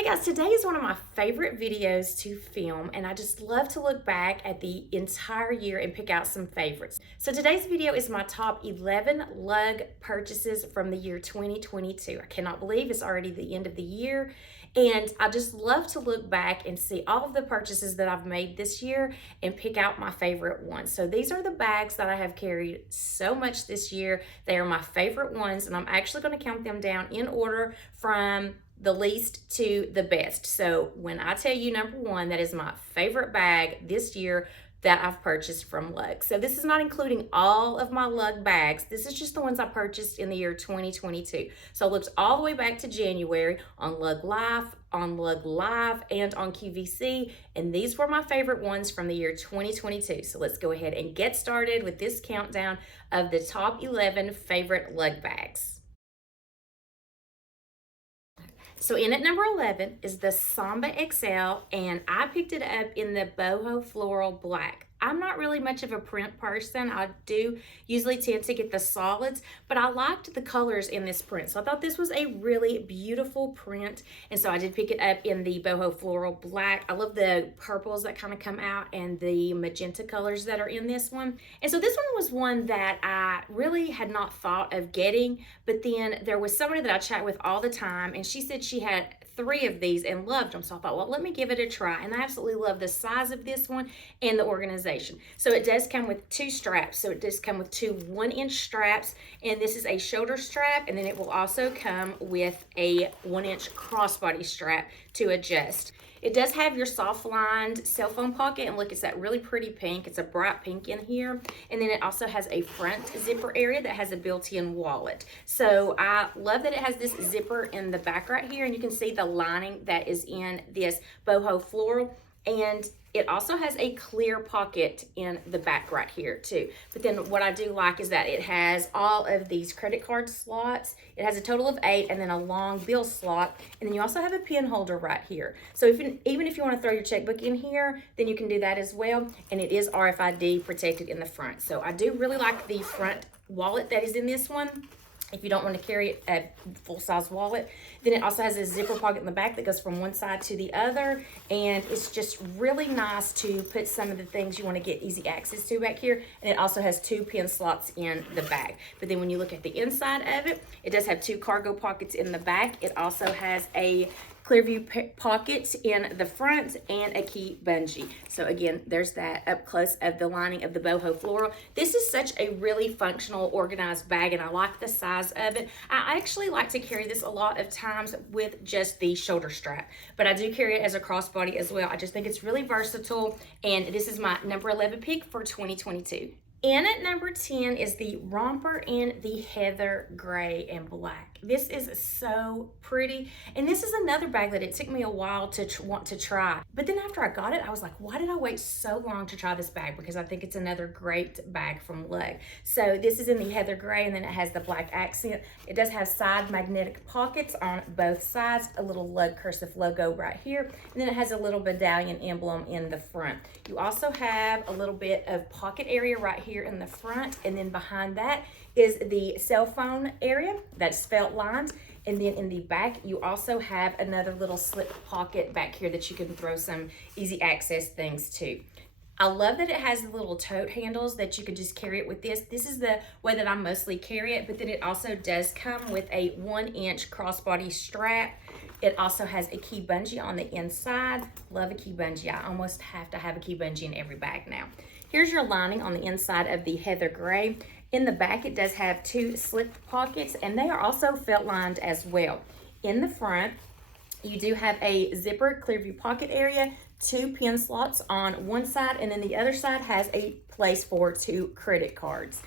Hey guys, today is one of my favorite videos to film, and I just love to look back at the entire year and pick out some favorites. So today's video is my top 11 lug purchases from the year 2022. I cannot believe it's already the end of the year, and I just love to look back and see all of the purchases that I've made this year and pick out my favorite ones. So these are the bags that I have carried so much this year. They are my favorite ones, and I'm actually going to count them down in order from the least to the best. So when I tell you number one, that is my favorite bag this year that I've purchased from Lug. So this is not including all of my Lug bags. This is just the ones I purchased in the year 2022. So I looked all the way back to January on Lug Life, on Lug Live, and on QVC, and these were my favorite ones from the year 2022. So let's go ahead and get started with this countdown of the top 11 favorite Lug bags. So in at number 11 is the SAMBA XL, and I picked it up in the BOHO Floral Black. I'm not really much of a print person. I do usually tend to get the solids, but I liked the colors in this print. So I thought this was a really beautiful print, and so I did pick it up in the BOHO Floral Black. I love the purples that kind of come out and the magenta colors that are in this one. And so this one was one that I really had not thought of getting, but then there was somebody that I chat with all the time, and she said she had 3 of these and loved them. So I thought, well, let me give it a try. And I absolutely love the size of this one and the organization. So it does come with 2 straps. So it does come with 2 1-inch straps, and this is a shoulder strap, and then it will also come with a 1-inch crossbody strap to adjust. It does have your soft lined cell phone pocket, and look, it's that really pretty pink. It's a bright pink in here. And then it also has a front zipper area that has a built-in wallet. So I love that it has this zipper in the back right here, and you can see the lining that is in this BOHO Floral. And it also has a clear pocket in the back right here too. But then what I do like is that it has all of these credit card slots. It has a total of 8, and then a long bill slot. And then you also have a pen holder right here. So even if you want to throw your checkbook in here, then you can do that as well. And it is RFID protected in the front. So I do really like the front wallet that is in this one. If you don't want to carry a full-size wallet. Then it also has a zipper pocket in the back that goes from one side to the other, and it's just really nice to put some of the things you want to get easy access to back here. And it also has 2 pen slots in the back. But then when you look at the inside of it, it does have 2 cargo pockets in the back. It also has a clear view pocket in the front and a key bungee. So again, there's that up close of the lining of the BOHO Floral. This is such a really functional, organized bag, and I like the size of it. I actually like to carry this a lot of times with just the shoulder strap, but I do carry it as a crossbody as well. I just think it's really versatile, and this is my number 11 pick for 2022. In at number 10 is the Romper in the Heather Gray and Black. This is so pretty, and this is another bag that it took me a while to want to try. But then after I got it, I was like, why did I wait so long to try this bag? Because I think it's another great bag from Lug. So this is in the Heather Gray, and then it has the black accent. It does have side magnetic pockets on both sides, a little Lug cursive logo right here, and then it has a little medallion emblem in the front. You also have a little bit of pocket area right here in the front, and then behind that is the cell phone area that's felt lined. And then in the back, you also have another little slip pocket back here that you can throw some easy access things to. I love that it has the little tote handles that you can just carry it with this. This is the way that I mostly carry it, but then it also does come with a 1-inch crossbody strap. It also has a key bungee on the inside. Love a key bungee. I almost have to have a key bungee in every bag now. Here's your lining on the inside of the Heather Gray. In the back, it does have 2 slip pockets, and they are also felt lined as well. In the front, you do have a zipper clear view pocket area, 2 pen slots on one side, and then the other side has a place for 2 credit cards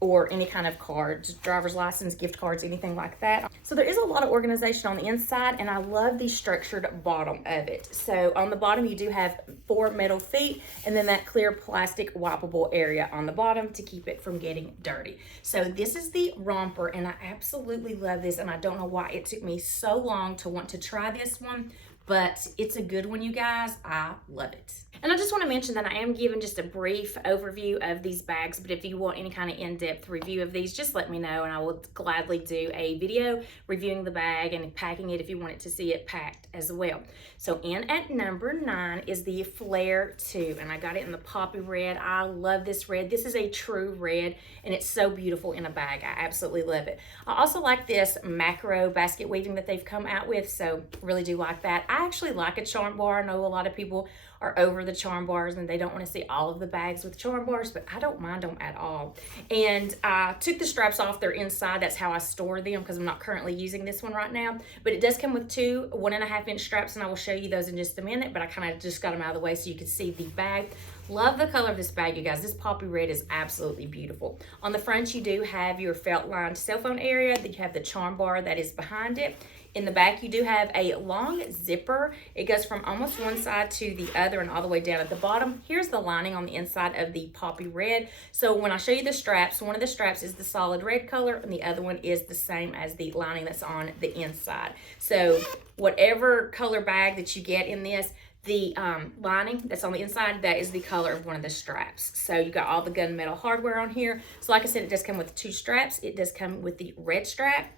or any kind of cards, driver's license, gift cards, anything like that. So there is a lot of organization on the inside, and I love the structured bottom of it. So on the bottom, you do have 4 metal feet, and then that clear plastic wipeable area on the bottom to keep it from getting dirty. So this is the Romper, and I absolutely love this, and I don't know why it took me so long to want to try this one. but it's a good one, you guys. I love it. And I just want to mention that I am giving just a brief overview of these bags, but if you want any kind of in-depth review of these, just let me know and I will gladly do a video reviewing the bag and packing it if you wanted to see it packed as well. So in at number 9 is the Flare 2, and I got it in the poppy red. I love this red. This is a true red and it's so beautiful in a bag. I absolutely love it. I also like this macro basket weaving that they've come out with, so really do like that. I actually like a charm bar. I know a lot of people are over the charm bars and they don't want to see all of the bags with charm bars, but I don't mind them at all. And I took the straps off. They're inside. That's how I store them because I'm not currently using this one right now, but it does come with 2 1.5-inch straps, and I will show you those in just a minute, but I kind of just got them out of the way so you can see the bag. Love the color of this bag, you guys. This poppy red is absolutely beautiful. On the front, you do have your felt lined cell phone area. Then you have the charm bar that is behind it. In the back, you do have a long zipper. It goes from almost one side to the other and all the way down at the bottom. Here's the lining on the inside of the poppy red. So when I show you the straps, one of the straps is the solid red color and the other one is the same as the lining that's on the inside. So whatever color bag that you get in this, the lining that's on the inside, that is the color of one of the straps. So you got all the gunmetal hardware on here. So like I said, it does come with 2 straps. It does come with the red strap,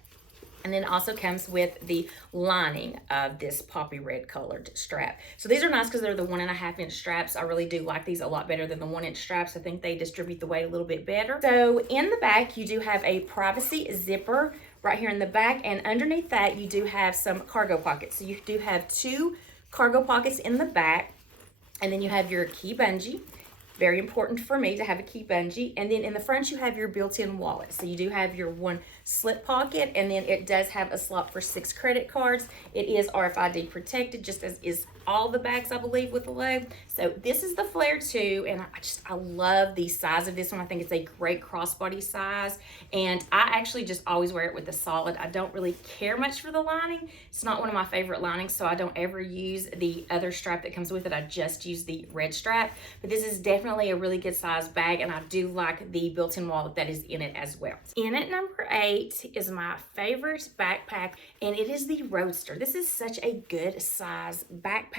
and then it also comes with the lining of this poppy red colored strap. So these are nice because they're the 1.5-inch straps. I really do like these a lot better than the 1-inch straps. I think they distribute the weight a little bit better. So in the back, you do have a privacy zipper right here in the back, and underneath that, you do have some cargo pockets. So you do have 2 cargo pockets in the back, and then you have your key bungee. Very important for me to have a key bungee. And then in the front, you have your built-in wallet. So you do have your 1 slip pocket, and then it does have a slot for 6 credit cards. It is RFID protected, just as is all the bags, I believe, with the Lug. So this is the Flare 2, and I love the size of this one. I think it's a great crossbody size, and I actually just always wear it with the solid. I don't really care much for the lining. It's not one of my favorite linings, so I don't ever use the other strap that comes with it. I just use the red strap, but this is definitely a really good size bag, and I do like the built-in wallet that is in it as well. In at number 8 is my favorite backpack, and it is the ROADSTER. This is such a good size backpack.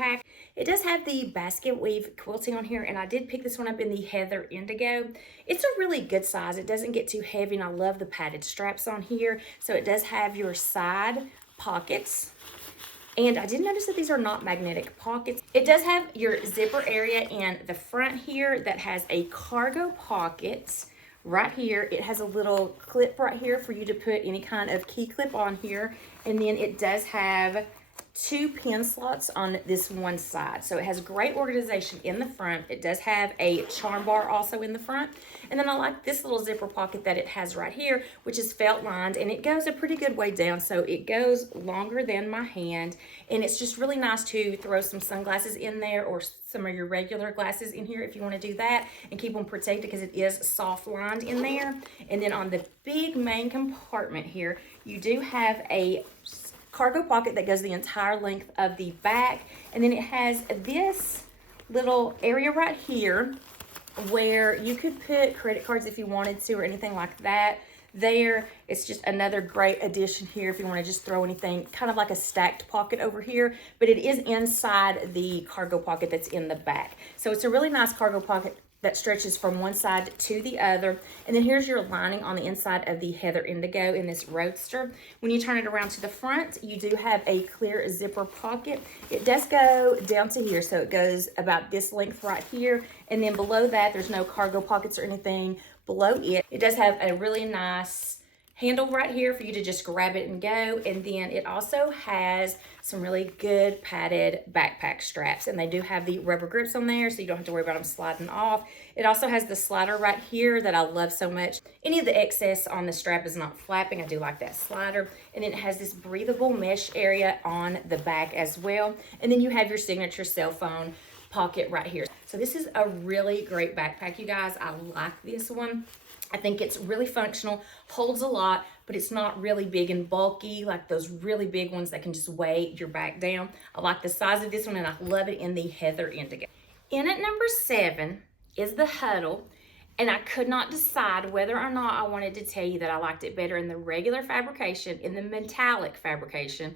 It does have the basket weave quilting on here, and I did pick this one up in the Heather Indigo. It's a really good size. It doesn't get too heavy, and I love the padded straps on here. So it does have your side pockets. And I did notice that these are not magnetic pockets. It does have your zipper area in the front here that has a cargo pocket right here. It has a little clip right here for you to put any kind of key clip on here. And then it does have 2 pin slots on this one side. So it has great organization in the front. It does have a charm bar also in the front. And then I like this little zipper pocket that it has right here, which is felt lined, and it goes a pretty good way down. So it goes longer than my hand, and it's just really nice to throw some sunglasses in there or some of your regular glasses in here if you want to do that and keep them protected because it is soft lined in there. And then on the big main compartment here, you do have a cargo pocket that goes the entire length of the back, and then it has this little area right here where you could put credit cards if you wanted to or anything like that. There, it's just another great addition here if you want to just throw anything, kind of like a stacked pocket over here, but it is inside the cargo pocket that's in the back. So it's a really nice cargo pocket that stretches from one side to the other. And then here's your lining on the inside of the Heather Indigo in this ROADSTER. When you turn it around to the front, you do have a clear zipper pocket. It does go down to here, so it goes about this length right here. And then below that, there's no cargo pockets or anything below it. It does have a really nice handle right here for you to just grab it and go. And then it also has some really good padded backpack straps, and they do have the rubber grips on there so you don't have to worry about them sliding off. It also has the slider right here that I love so much. Any of the excess on the strap is not flapping. I do like that slider. And then it has this breathable mesh area on the back as well. And then you have your signature cell phone pocket right here. So this is a really great backpack, you guys. I like this one. I think it's really functional, holds a lot, but it's not really big and bulky like those really big ones that can just weigh your back down. I like the size of this one, and I love it in the Heather Indigo. In at number 7 is the Huddle, and I could not decide whether or not I wanted to tell you that I liked it better in the regular fabrication, in the metallic fabrication,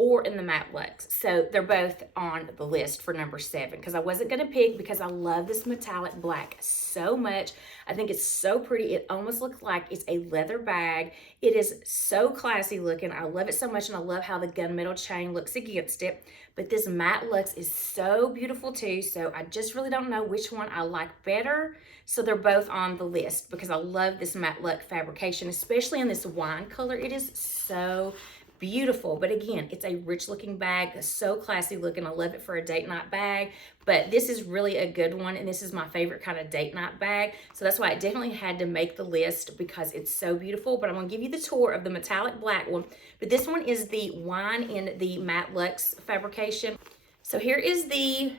or in the matte luxe. So they're both on the list for number 7 because I wasn't gonna pick because I love this metallic black so much. I think it's so pretty. It almost looks like it's a leather bag. It is so classy looking. I love it so much, and I love how the gunmetal chain looks against it. But this matte luxe is so beautiful too, so I just really don't know which one I like better. So they're both on the list because I love this matte luxe fabrication, especially in this wine color. It is so beautiful. But again, it's a rich looking bag, so classy looking. I love it for a date night bag, but this is really a good one, and this is my favorite kind of date night bag. So that's why it definitely had to make the list because it's so beautiful. But I'm gonna give you the tour of the metallic black one. But this one is the wine in the matte luxe fabrication. So here is the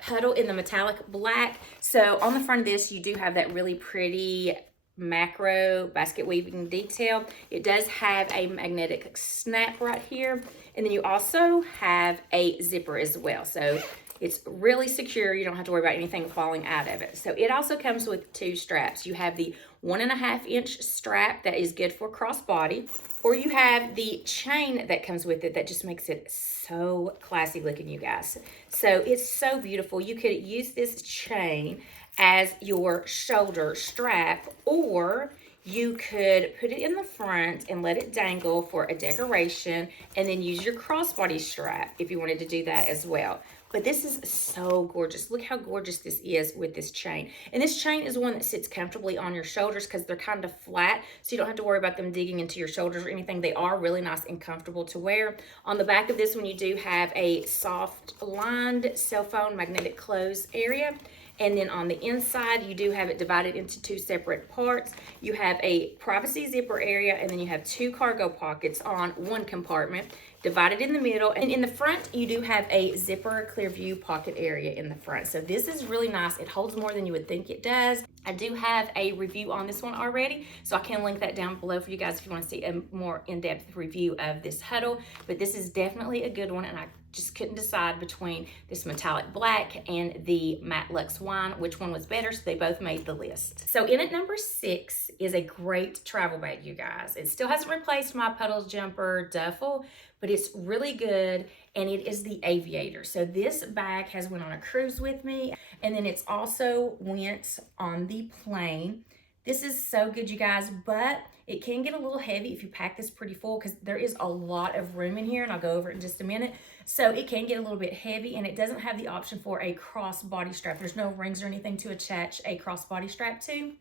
Huddle in the metallic black. So on the front of this, you do have that really pretty macro basket weaving detail. It does have a magnetic snap right here, and then you also have a zipper as well, so it's really secure. You don't have to worry about anything falling out of it. So it also comes with 2 straps. You have the 1.5-inch strap that is good for crossbody, or you have the chain that comes with it that just makes it so classy looking, you guys. So it's so beautiful. You could use this chain as your shoulder strap, or you could put it in the front and let it dangle for a decoration, and then use your crossbody strap if you wanted to do that as well. But this is so gorgeous. Look how gorgeous this is with this chain. And this chain is one that sits comfortably on your shoulders because they're kind of flat, so you don't have to worry about them digging into your shoulders or anything. They are really nice and comfortable to wear. On the back of this one, you do have a soft lined cell phone magnetic close area. And then on the inside, you do have it divided into 2 separate parts. You have a privacy zipper area, and then you have 2 cargo pockets on one compartment, divided in the middle. And in the front, you do have a zipper clear view pocket area in the front. So this is really nice. It holds more than you would think it does. I do have a review on this one already, so I can link that down below for you guys if you want to see a more in-depth review of this Huddle. But this is definitely a good one, and I just couldn't decide between this metallic black and the matte luxe wine, which one was better, so they both made the list. So in at number 6 is a great travel bag, you guys. It still hasn't replaced my Puddles Jumper duffel, but it's really good, and it is the Aviator. So this bag has went on a cruise with me, and then it's also went on the plane. This is so good, you guys, but it can get a little heavy if you pack this pretty full because there is a lot of room in here, and I'll go over it in just a minute. So it can get a little bit heavy, and it doesn't have the option for a crossbody strap. There's no rings or anything to attach a crossbody strap to,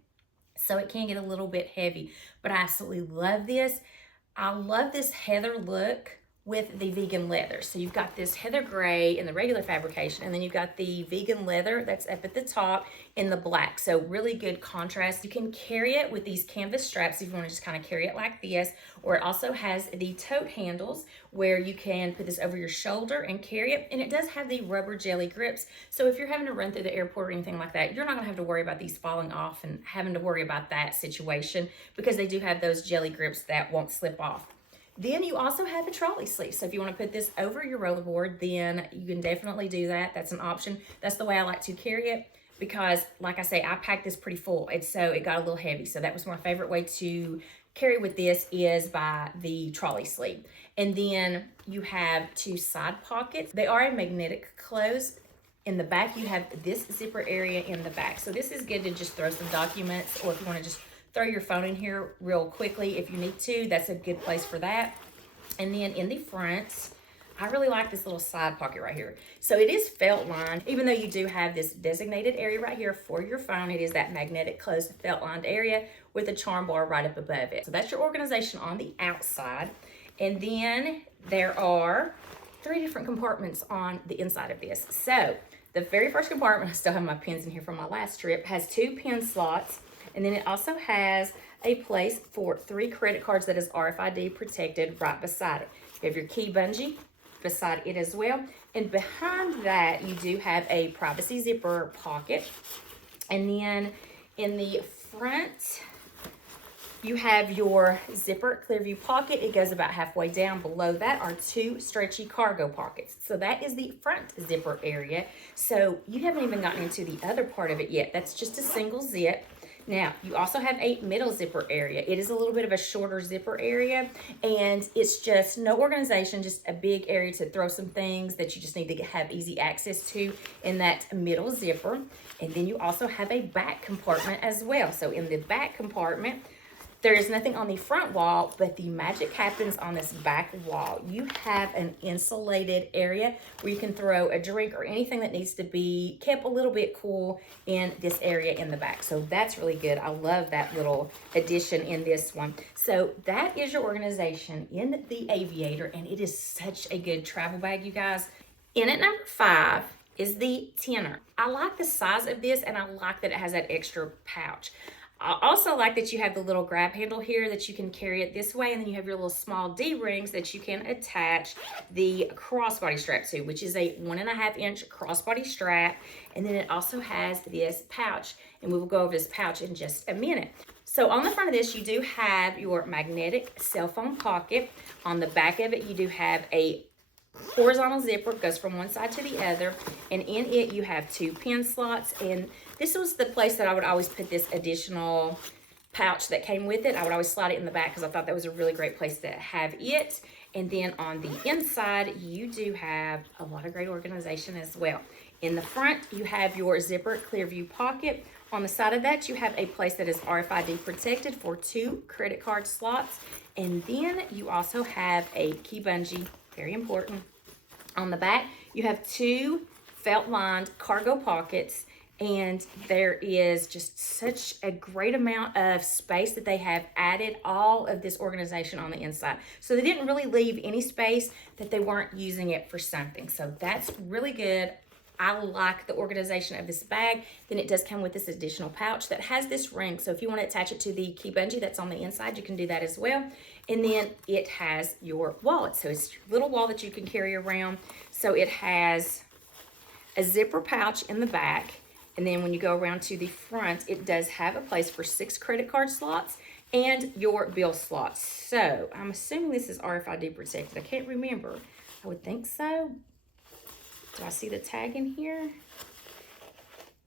so it can get a little bit heavy, but I absolutely love this. I love this heather look with the vegan leather. So you've got this heather gray in the regular fabrication, and then you've got the vegan leather that's up at the top in the black. So really good contrast. You can carry it with these canvas straps if you want to just kind of carry it like this, or it also has the tote handles where you can put this over your shoulder and carry it. And it does have the rubber jelly grips. So if you're having to run through the airport or anything like that, you're not gonna have to worry about these falling off and having to worry about that situation because they do have those jelly grips that won't slip off. Then you also have a trolley sleeve. So if you want to put this over your rollerboard, then you can definitely do that. That's an option. That's the way I like to carry it because, like I say, I packed this pretty full, and so it got a little heavy. So that was my favorite way to carry with this is by the trolley sleeve. And then you have 2 side pockets. They are a magnetic close. In the back, you have this zipper area in the back. So this is good to just throw some documents, or if you want to just throw your phone in here real quickly if you need to. That's a good place for that. And then in the front, I really like this little side pocket right here. So it is felt lined, even though you do have this designated area right here for your phone. It is that magnetic closed felt lined area with a charm bar right up above it. So that's your organization on the outside. And then there are 3 different compartments on the inside of this. So the very first compartment, I still have my pens in here from my last trip, has 2 pen slots. And then it also has a place for 3 credit cards that is RFID protected right beside it. You have your key bungee beside it as well. And behind that, you do have a privacy zipper pocket. And then in the front, you have your zipper clear view pocket. It goes about halfway down. Below that are 2 stretchy cargo pockets. So that is the front zipper area. So you haven't even gotten into the other part of it yet. That's just a single zip. Now, you also have a middle zipper area. It is a little bit of a shorter zipper area, and it's just no organization, just a big area to throw some things that you just need to have easy access to in that middle zipper. And then you also have a back compartment as well. So in the back compartment, there is nothing on the front wall, but the magic happens on this back wall. You have an insulated area where you can throw a drink or anything that needs to be kept a little bit cool in this area in the back. So that's really good. I love that little addition in this one. So that is your organization in the Aviator, and it is such a good travel bag, you guys. In at number 5 is the Tenor. I like the size of this, and I like that it has that extra pouch. I also like that you have the little grab handle here that you can carry it this way, and then you have your little small D-rings that you can attach the crossbody strap to, which is a 1.5-inch crossbody strap. And then it also has this pouch, and we will go over this pouch in just a minute. So on the front of this, you do have your magnetic cell phone pocket. On the back of it, you do have a horizontal zipper, goes from one side to the other, and in it you have 2 pin slots. And this was the place that I would always put this additional pouch that came with it. I would always slide it in the back because I thought that was a really great place to have it. And then on the inside, you do have a lot of great organization as well. In the front, you have your zipper clear view pocket. On the side of that, you have a place that is RFID protected for 2 credit card slots. And then you also have a key bungee, very important. On the back, you have 2 felt-lined cargo pockets, and there is just such a great amount of space that they have added all of this organization on the inside. So they didn't really leave any space that they weren't using it for something. So that's really good. I like the organization of this bag. Then it does come with this additional pouch that has this ring. So if you want to attach it to the key bungee that's on the inside, you can do that as well. And then it has your wallet. So it's your little wallet that you can carry around. So it has a zipper pouch in the back. And then when you go around to the front, it does have a place for 6 credit card slots and your bill slots. So I'm assuming this is RFID protected. I can't remember. I would think so. Do I see the tag in here?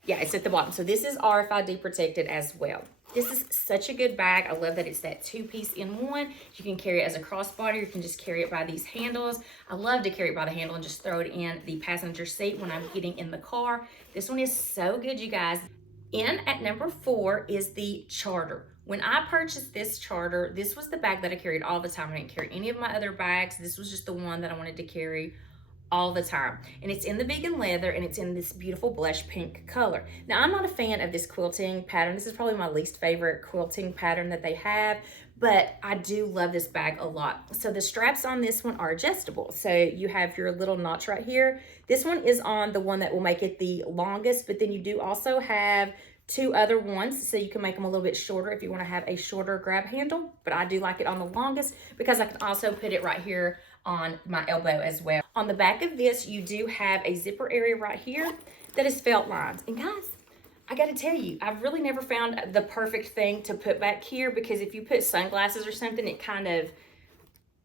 Yeah, it's at the bottom. So this is RFID protected as well. This is such a good bag. I love that it's that 2-piece in one. You can carry it as a crossbody. You can just carry it by these handles. I love to carry it by the handle and just throw it in the passenger seat when I'm getting in the car. This one is so good, you guys. In at number 4 is the Charter. When I purchased this Charter, this was the bag that I carried all the time. I didn't carry any of my other bags. This was just the one that I wanted to carry all the time. And it's in the vegan leather, and it's in this beautiful blush pink color. Now, I'm not a fan of this quilting pattern. This is probably my least favorite quilting pattern that they have, but I do love this bag a lot. So the straps on this one are adjustable. So you have your little notch right here. This one is on the one that will make it the longest, but then you do also have 2 other ones, so you can make them a little bit shorter if you want to have a shorter grab handle. But I do like it on the longest because I can also put it right here on my elbow as well. On the back of this, you do have a zipper area right here that is felt lined. And guys, I gotta tell you, I've really never found the perfect thing to put back here, because if you put sunglasses or something, it kind of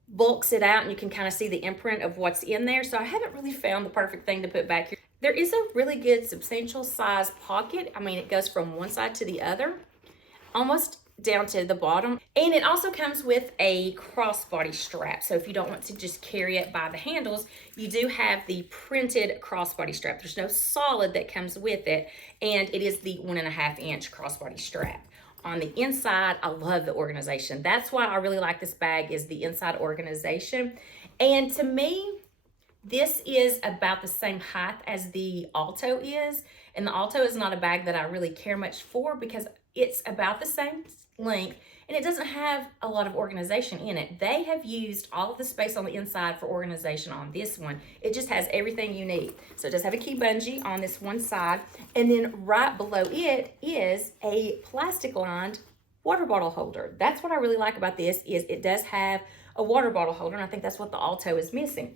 bulks it out and you can kind of see the imprint of what's in there. So I haven't really found the perfect thing to put back here. There is a really good substantial size pocket. I mean, it goes from one side to the other, almost down to the bottom. And it also comes with a crossbody strap. So if you don't want to just carry it by the handles, you do have the printed crossbody strap. There's no solid that comes with it. And it is the 1.5-inch crossbody strap. On the inside, I love the organization. That's why I really like this bag, is the inside organization. And to me, this is about the same height as the Alto is. And the Alto is not a bag that I really care much for because it's about the same length and it doesn't have a lot of organization in it. They have used all of the space on the inside for organization on this one. It just has everything you need. So it does have a key bungee on this one side, and then right below it is a plastic lined water bottle holder. That's what I really like about this, is it does have a water bottle holder, and I think that's what the Alto is missing.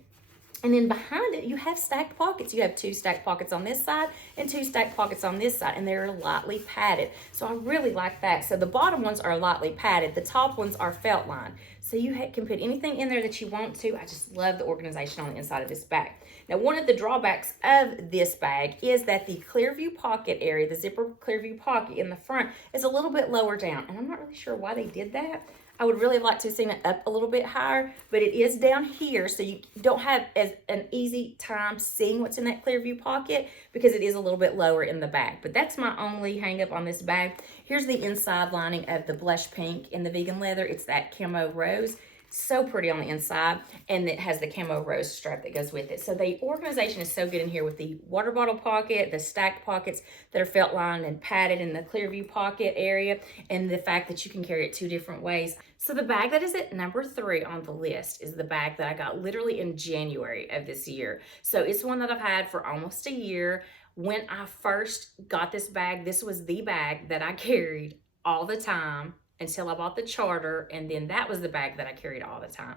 And then behind it, you have stacked pockets. You have 2 stacked pockets on this side and 2 stacked pockets on this side, and they're lightly padded. So I really like that. So the bottom ones are lightly padded. The top ones are felt lined. So you can put anything in there that you want to. I just love the organization on the inside of this bag. Now, one of the drawbacks of this bag is that the clear view pocket area, the zipper clear view pocket in the front, is a little bit lower down. And I'm not really sure why they did that. I would really like to have seen it up a little bit higher, but it is down here, so you don't have as an easy time seeing what's in that clear view pocket because it is a little bit lower in the bag. But that's my only hang up on this bag. Here's the inside lining of the blush pink in the vegan leather. It's that camo rose. So pretty on the inside, and it has the camo rose strap that goes with it. So the organization is so good in here with the water bottle pocket, the stacked pockets that are felt lined and padded in the clear view pocket area, and the fact that you can carry it 2 different ways. So the bag that is at number 3 on the list is the bag that I got literally in January of this year. So it's one that I've had for almost a year. When I first got this bag, this was the bag that I carried all the time until I bought the Charter, and then that was the bag that I carried all the time.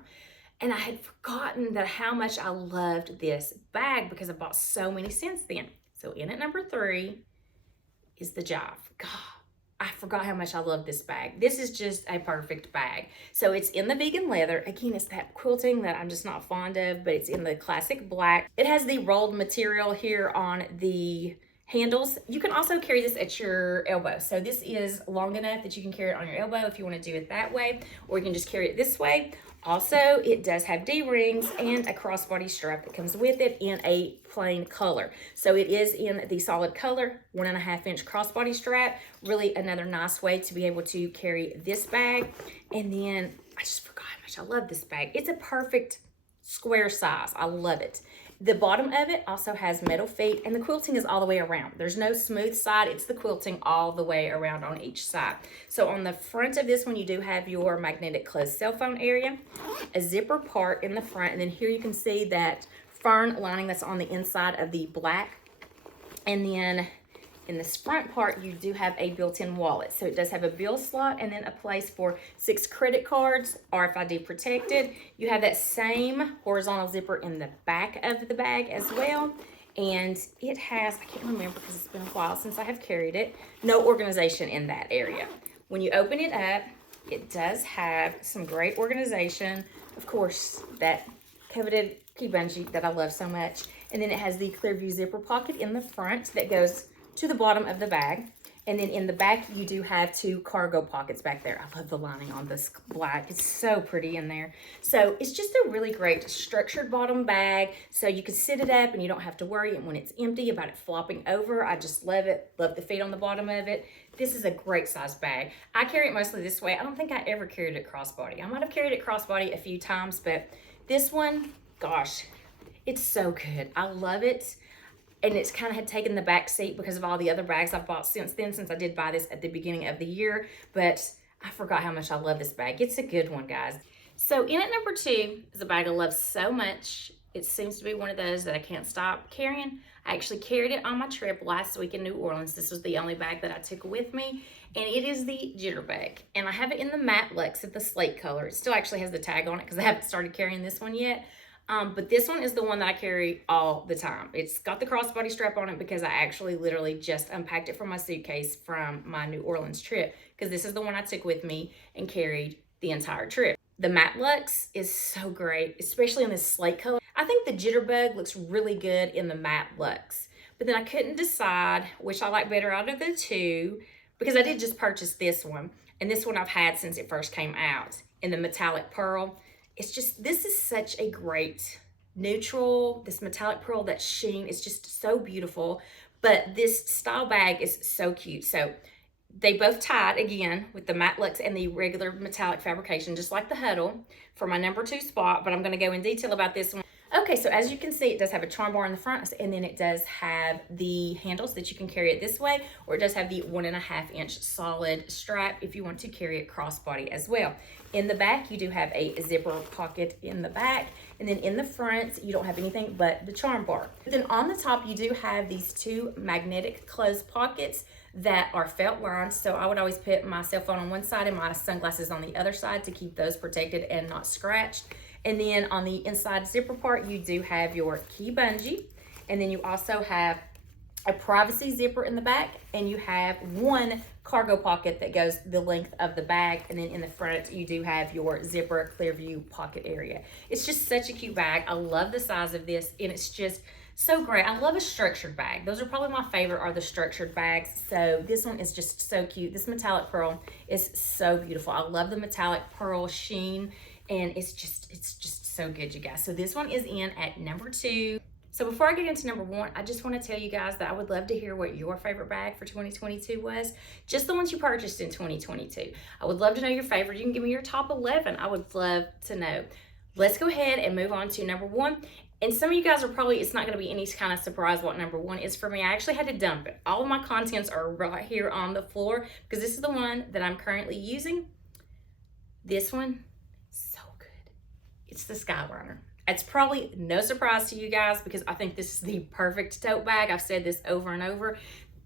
And I had forgotten that how much I loved this bag because I bought so many since then. So in at number 3 is the Jive. God, I forgot how much I love this bag. This is just a perfect bag. So it's in the vegan leather. Again, it's that quilting that I'm just not fond of, but it's in the classic black. It has the rolled material here on the handles. You can also carry this at your elbow. So this is long enough that you can carry it on your elbow if you want to do it that way, or you can just carry it this way. Also, it does have D-rings and a crossbody strap that comes with it in a plain color. So it is in the solid color, 1.5 inch crossbody strap. Really another nice way to be able to carry this bag. And then I just forgot how much I love this bag. It's a perfect square size. I love it. The bottom of it also has metal feet, and the quilting is all the way around. There's no smooth side. It's the quilting all the way around on each side. So on the front of this one, you do have your magnetic closed cell phone area, a zipper part in the front, and then here you can see that fern lining that's on the inside of the black. And then in this front part, you do have a built-in wallet. So it does have a bill slot and then a place for 6 credit cards, RFID protected. You have that same horizontal zipper in the back of the bag as well. And it has, I can't remember because it's been a while since I have carried it, no organization in that area. When you open it up, it does have some great organization. Of course, that coveted key bungee that I love so much. And then it has the clear view zipper pocket in the front that goes to the bottom of the bag. And then in the back, you do have 2 cargo pockets back there. I love the lining on this black. It's so pretty in there. So it's just a really great structured bottom bag. So you can sit it up and you don't have to worry when it's empty about it flopping over. I just love it. Love the feet on the bottom of it. This is a great size bag. I carry it mostly this way. I don't think I ever carried it crossbody. I might have carried it crossbody a few times, but this one, gosh, it's so good. I love it. And it's kind of had taken the back seat because of all the other bags I've bought since then, since I did buy this at the beginning of the year. But I forgot how much I love this bag. It's a good one, guys. So in at number 2 is a bag I love so much. It seems to be one of those that I can't stop carrying. I actually carried it on my trip last week in New Orleans. This was the only bag that I took with me. And it is the JITTERBUG. And I have it in the matte luxe of the slate color. It still actually has the tag on it because I haven't started carrying this one yet. But this one is the one that I carry all the time. It's got the crossbody strap on it because I actually literally just unpacked it from my suitcase from my New Orleans trip, because this is the one I took with me and carried the entire trip. The matte luxe is so great, especially in this slate color. I think the JITTERBUG looks really good in the matte luxe, but then I couldn't decide which I like better out of the 2, because I did just purchase this one, and this one I've had since it first came out in the metallic pearl. It's just, this is such a great neutral, this metallic pearl, that sheen is just so beautiful. But this style bag is so cute. So they both tied again with the matte luxe and the regular metallic fabrication, just like the Huddle, for my number 2 spot. But I'm going to go in detail about this one. Okay, so as you can see, it does have a charm bar in the front, and then it does have the handles that you can carry it this way, or it does have the 1.5 inch solid strap if you want to carry it crossbody as well. In the back, you do have a zipper pocket in the back, and then in the front, you don't have anything but the charm bar. Then on the top, you do have these 2 magnetic closed pockets that are felt lined. So I would always put my cell phone on one side and my sunglasses on the other side to keep those protected and not scratched. And then on the inside zipper part, you do have your key bungee. And then you also have a privacy zipper in the back, and you have one cargo pocket that goes the length of the bag. And then in the front, you do have your zipper clear view pocket area. It's just such a cute bag. I love the size of this, and it's just so great. I love a structured bag. Those are probably my favorite, are the structured bags. So this one is just so cute. This metallic pearl is so beautiful. I love the metallic pearl sheen, and it's just so good, you guys. So this one is in at number 2. So before I get into number 1, I just want to tell you guys that I would love to hear what your favorite bag for 2022 was. Just the ones you purchased in 2022. I would love to know your favorite. You can give me your top 11. I would love to know. Let's go ahead and move on to number 1. And some of you guys are probably, it's not going to be any kind of surprise what number 1 is for me. I actually had to dump it. All of my contents are right here on the floor because this is the one that I'm currently using. This one, so good. It's the Skyliner. It's probably no surprise to you guys because I think this is the perfect tote bag. I've said this over and over.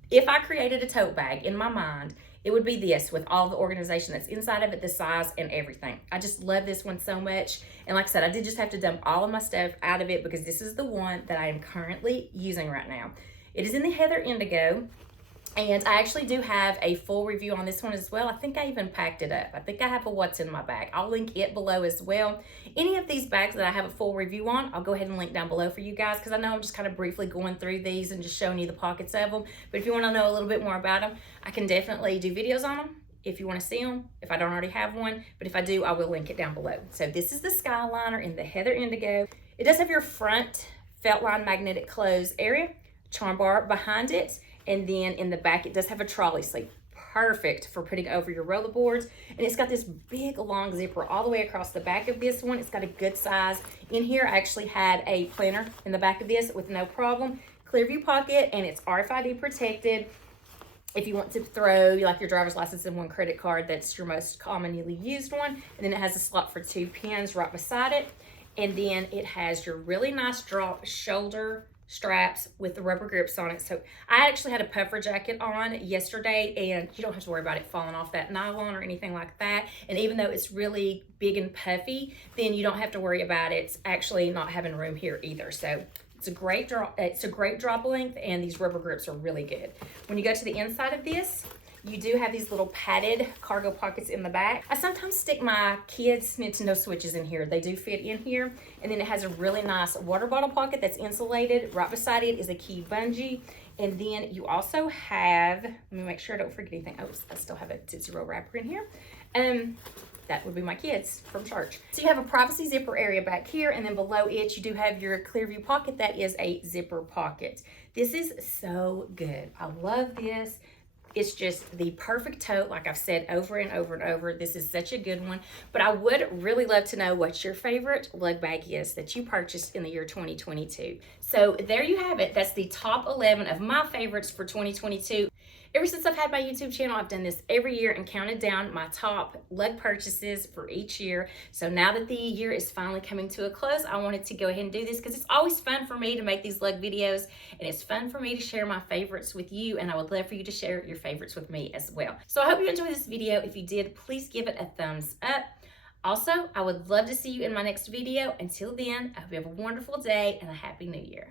If I created a tote bag in my mind, it would be this with all the organization that's inside of it, the size and everything. I just love this one so much. And like I said, I did just have to dump all of my stuff out of it because this is the one that I am currently using right now. It is in the Heather Indigo. And I actually do have a full review on this one as well. I think I even packed it up. I think I have a what's in my bag. I'll link it below as well. Any of these bags that I have a full review on, I'll go ahead and link down below for you guys because I know I'm just kind of briefly going through these and just showing you the pockets of them. But if you want to know a little bit more about them, I can definitely do videos on them if you want to see them, if I don't already have one. But if I do, I will link it down below. So this is the Skyliner in the Heather Indigo. It does have your front felt line magnetic close area, charm bar behind it. And then in the back, it does have a trolley sleeve. Perfect for putting over your rollerboards. And it's got this big long zipper all the way across the back of this one. It's got a good size. In here, I actually had a planner in the back of this with no problem. Clear view pocket, and it's RFID protected. If you want to throw like your driver's license and one credit card, that's your most commonly used one. And then it has a slot for 2 pins right beside it. And then it has your really nice drop shoulder straps with the rubber grips on it. So I actually had a puffer jacket on yesterday, and you don't have to worry about it falling off that nylon or anything like that. And even though it's really big and puffy, then you don't have to worry about it actually not having room here either. So it's a great drop length, and these rubber grips are really good. When you go to the inside of this, you do have these little padded cargo pockets in the back. I sometimes stick my kids' Nintendo Switches in here. They do fit in here. And then it has a really nice water bottle pocket that's insulated. Right beside it is a key bungee. And then you also have, let me make sure I don't forget anything. Oops, I still have a Tootsie Roll wrapper in here. That would be my kids from church. So you have a privacy zipper area back here, and then below it, you do have your clear view pocket that is a zipper pocket. This is so good. I love this. It's just the perfect tote, like I've said over and over and over. This is such a good one. But I would really love to know what your favorite lug bag is that you purchased in the year 2022. So there you have it. That's the top 11 of my favorites for 2022. Ever since I've had my YouTube channel, I've done this every year and counted down my top lug purchases for each year. So now that the year is finally coming to a close, I wanted to go ahead and do this because it's always fun for me to make these lug videos, and it's fun for me to share my favorites with you, and I would love for you to share your favorites with me as well. So I hope you enjoyed this video. If you did, please give it a thumbs up. Also, I would love to see you in my next video. Until then, I hope you have a wonderful day and a happy new year.